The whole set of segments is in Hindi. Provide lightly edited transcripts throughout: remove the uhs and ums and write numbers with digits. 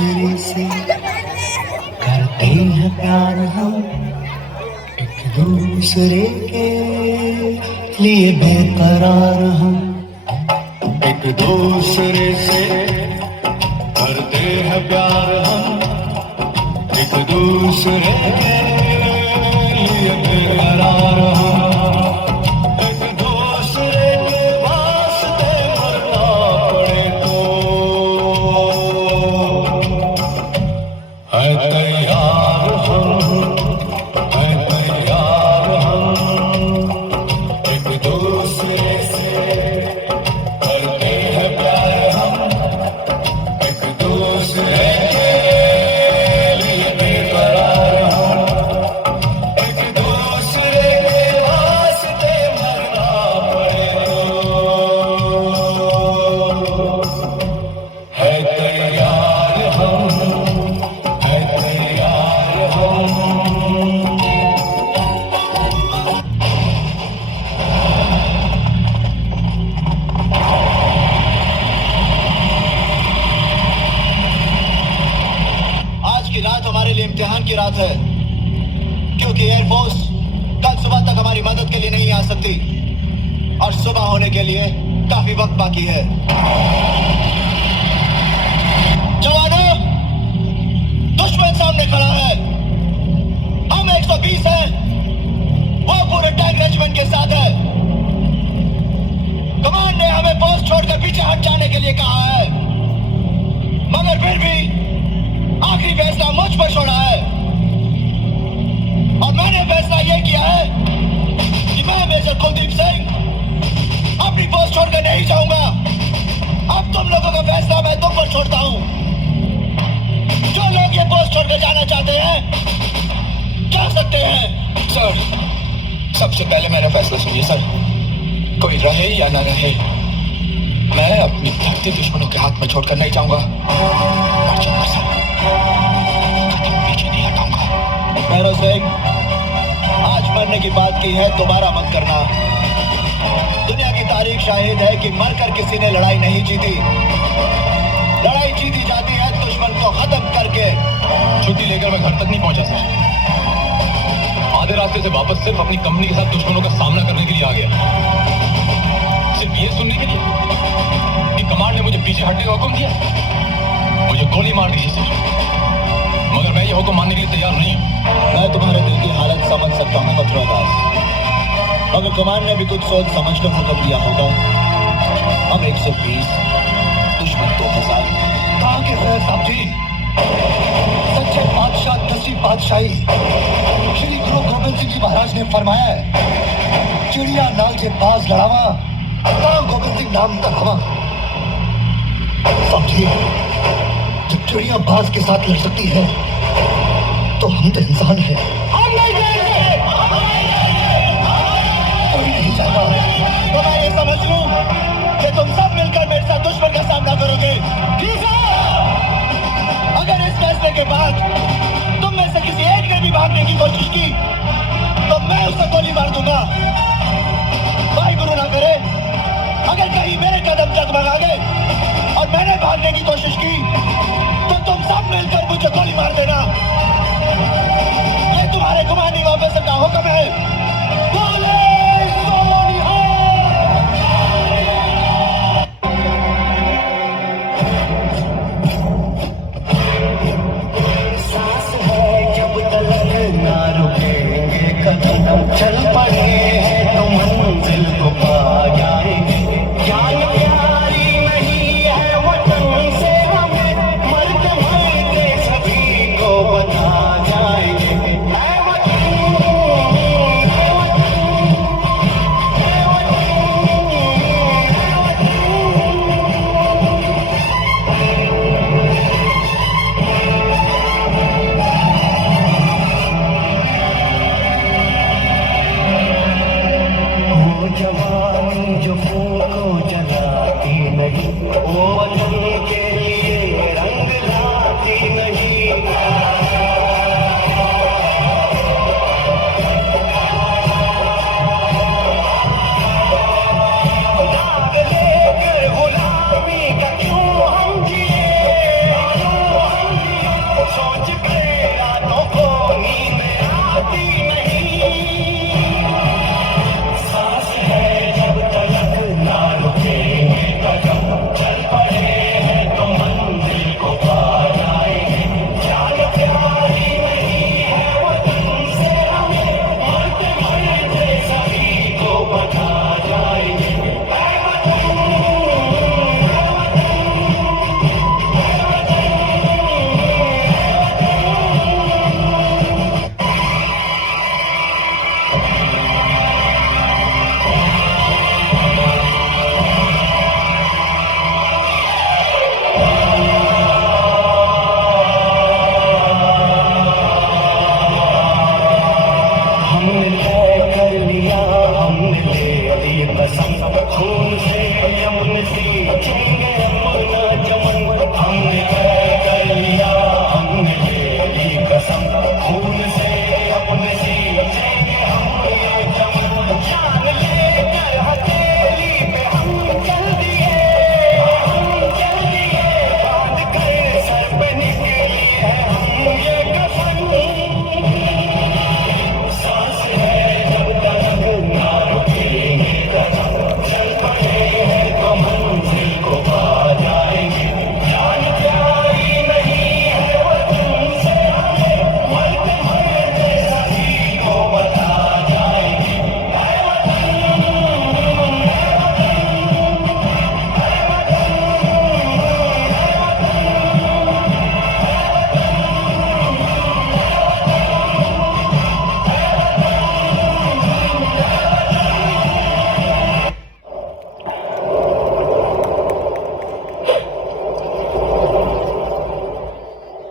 दूसरे से करते हैं प्यार हम, एक दूसरे के लिए बेकरार हम, एक दूसरे से करते हैं प्यार हम, एक दूसरे के लिए बेकरार हम, एक दूसरे के वास्ते मरना पड़े तो है तैयार हम, है तैयार हम, एक दूसरे से करते हैं प्यार हम, एक दूसरे के लिए बेकरार हम, एक दूसरे के वास्ते मरना पड़े तो है तैयार हम, है तैयार हम। आज की रात हमारे लिए इम्तिहान की रात है, क्योंकि एयरफोर्स कल सुबह तक हमारी मदद के लिए नहीं आ सकती और सुबह होने के लिए काफी वक्त बाकी है। जवानों, दुश्मन सामने खड़ा है, हम 120 हैं, वो पूरे टैंक रेजिमेंट के साथ है। कमान ने हमें पोस्ट छोड़कर पीछे हट जाने के लिए कहा है, मगर फिर भी आखिरी फैसला मुझ पर छोड़ा है और मैंने फैसला यह किया है कि मैं मेजर कुलदीप सिंह अपनी पोस्ट छोड़कर नहीं जाऊंगा। अब तुम लोगों का फैसला मैं तुम पर छोड़ता हूं। जो लोग ये पोस्ट छोड़कर जाना चाहते हैं जा सकते हैं। सर, सबसे पहले मेरा फैसला सुनिए सर, कोई रहे या ना रहे, मैं अपनी धरती दुश्मनों के हाथ में छोड़कर नहीं जाऊंगा। मर जाऊंगा सर, कदम पीछे नहीं हटाऊंगा। भैरव सिंह, आज मरने की बात की है, दोबारा मत करना। दुनिया की तारीख शाहिद है कि मरकर किसी ने लड़ाई नहीं जीती। लड़ाई जीती जाती है दुश्मन को खत्म करके। छुट्टी लेकर मैं घर तक नहीं पहुंचा सर, आधे रास्ते से वापस सिर्फ अपनी कंपनी के साथ दुश्मनों का सामना करने के लिए आ गया, सिर्फ ये सुनने के लिए कि कमांड ने मुझे पीछे हटने का हुक्म दिया। मुझे गोली मार दी सर, मगर मैं ये हुक्म मानने के लिए तैयार नहीं हूं। मैं तुम्हारे दिल की हालत समझ सकता हूँ मथुरा दास, मगर कमान ने भी कुछ सोच समझकर हुक्म दिया होगा। हम 120, दुश्मन 2000। कहाँ के हैं साहब जी? सच्चे बादशाह 10वीं बादशाही श्री गुरु गोबिंद सिंह जी महाराज ने फरमाया है, चिड़िया नाल जे बाज लड़ावा, कहाँ गोबिंद सिंह नाम कहावा। समझिए, जब चिड़िया बाज के साथ लड़ सकती है तो हम तो इंसान हैं। हम नहीं जाएंगे, कोई नहीं जाएगा। तो मैं ये समझ लूं कि तुम सब मिलकर मेरे साथ दुश्मन का सामना करोगे, ठीक है? अगर इस फैसले के बाद तुम में से किसी एक ने भी भागने की कोशिश की तो मैं उसे गोली मार दूंगा। भाई गुरु ना करे, अगर कहीं मेरे कदम डगमगा गए और मैंने भागने की कोशिश की तो तुम सब मिलकर मुझे गोली मार देना। ये तुम्हारे कमांडिंग ऑफिसर का हुक्म है। गोली सोनिया। सांस है जब तक ना रुकेंगे कदम, चल पड़े हैं तो मंजिल को पा जाएंगे। जान प्यारी नहीं है वतन से हमें,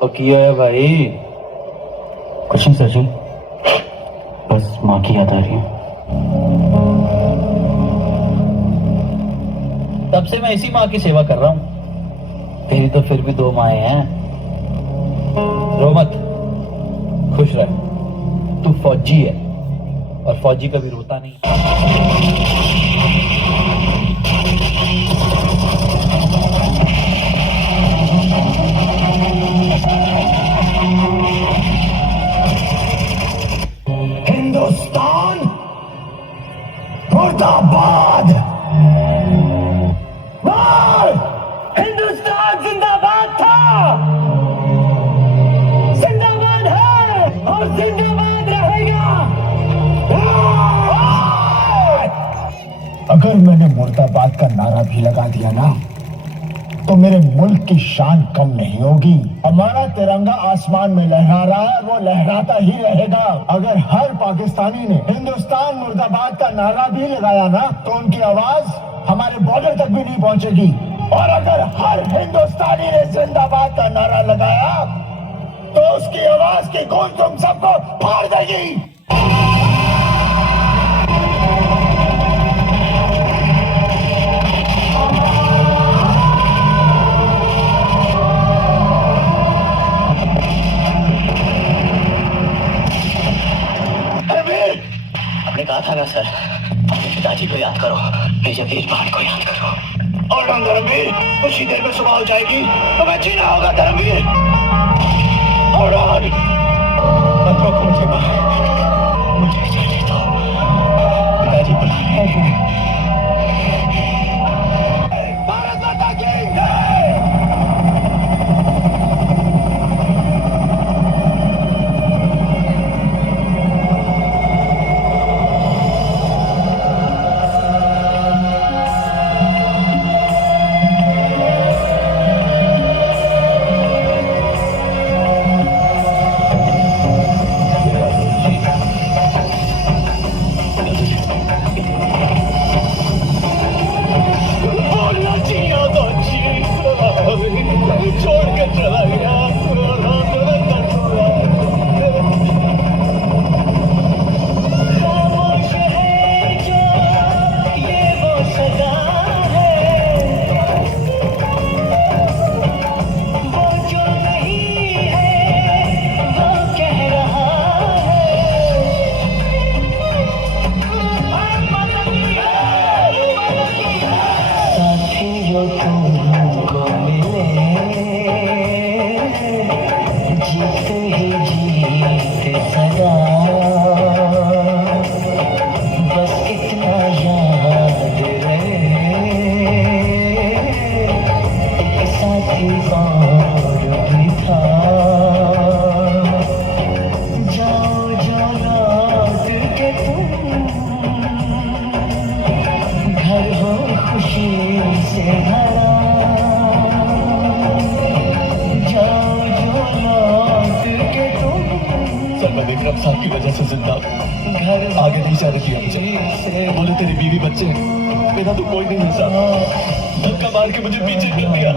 और किया है भाई? कुछ नहीं सचिन, बस माँ की याद आ रही है। तब से मैं इसी माँ की सेवा कर रहा हूँ। तेरी तो फिर भी 2 माएँ हैं। रो मत, खुश रह। तू फौजी है और फौजी कभी रोता नहीं। हिंदुस्तान मुर्दाबाद। बोल, हिंदुस्तान जिंदाबाद था, जिंदाबाद है और जिंदाबाद रहेगा। अगर मैंने मुर्दाबाद का नारा भी लगा दिया ना, तो मेरे मुल्क की शान कम नहीं होगी। हमारा तिरंगा आसमान में लहरा रहा है, वो लहराता ही रहेगा। अगर हर पाकिस्तानी ने हिंदुस्तान मुर्दाबाद का नारा भी लगाया ना, तो उनकी आवाज हमारे बॉर्डर तक भी नहीं पहुंचेगी। और अगर हर हिंदुस्तानी ने जिंदाबाद का नारा लगाया, तो उसकी आवाज की गूंज तुम सबको फाड़ देगी। आपने कहा था ना सर, अपने पिताजी को याद करो, मेजर वीर पहाड़ को याद करो। और हम धर्मवीर, कुछ ही देर में सुबह हो जाएगी, तुम्हें जीना होगा धर्मवीर। और मत रोको मुझे माँ, मुझे जाने दो, पिताजी बुला रहे हैं। भारत माता की जय। छोड़कर चला गया। खामोश है जो ये वो सदा है, वो जो नहीं है वो कह रहा है। साथियों तुमको मिले जीते ही जीते सदा, बस इतना याद रहे एक साथी और भी था। जाओ जो लौट के तुम, घर हो खुशी से भरा। जाओ जो लौट के तुम, सर मैं विक्रम साहब की वजह से जिंदा घर आगे नहीं जाने दिया मुझे। बोले तेरी बीवी बच्चे, मेरा तो कोई नहीं हिस्सा। धक्का मार के मुझे पीछे कर दिया।